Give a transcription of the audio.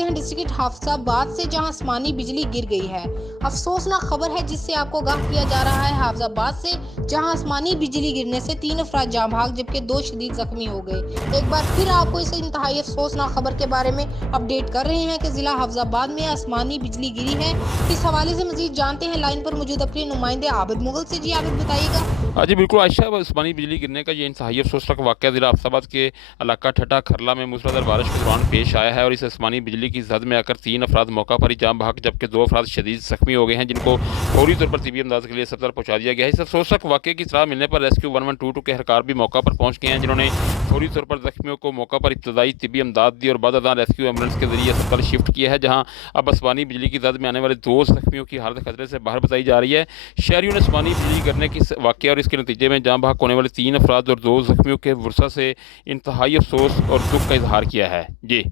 जानते हैं डिस्ट्रिक्ट हाफिजाबाद से, जहां आसमानी बिजली गिर गई है। अफसोसनाक खबर है जिससे आपको आगाह किया जा रहा है हाफिजाबाद से, जहां आसमानी बिजली गिरने से 3 अफराद जाँ भाग जबकि 2 शदीद जख्मी हो गए। एक बार फिर आपको इस इंतहाई अफसोसनाक खबर के बारे में अपडेट कर रहे हैं कि जिला हाफिजाबाद में आसमानी बिजली गिरी है। इस हवाले से मजीद जानते हैं लाइन पर मौजूद अपने नुमाइंदे आबिद मुगल से। जी आबिद, बताइएगा। हाँ जी, बिल्कुल आयशा, आसमानी बिजली गिरने का ये इंतहाई अफसोसनाक वाक़या ज़िला आफताबाद के इलाका ठट्टा खरला में मूसलाधार बारिश के दौरान पेश आया है और इस आसमानी बिजली की जद में आकर 3 अफराद मौका पर ही जाँ बहक जबकि 2 अफराद शदीद ज़ख्मी हो गए हैं, जिनको फौरी तौर पर तिबी इमदाद के लिए अस्पताल पहुँचा दिया गया है। इस अफसोसनाक वाक़ये की इत्तला मिलने पर रेस्क्यू 1122 के एहलकार भी मौका पर पहुँच गए हैं, जिन्होंने फौरी तौर पर ज़ख्मियों को मौका पर इब्तदाई तिबी इमदाद दी और बाद अज़ां रेस्क्यू एम्बुलेंस के जरिए अस्पताल शिफ्ट किया है, जहाँ अब आसमानी बिजली की जद में आने वाले 2 ज़ख्मियों की हालत खतरे से बाहर बताई जा रही है। शहरियों ने आसमानी बिजली गिरने की वाक़या और इसके नतीजे में जाँ बहक होने वाले 3 अफराद और 2 ज़ख्मियों के वरसा से इंतहाई अफसोस और दुख का इजहार किया है। जी।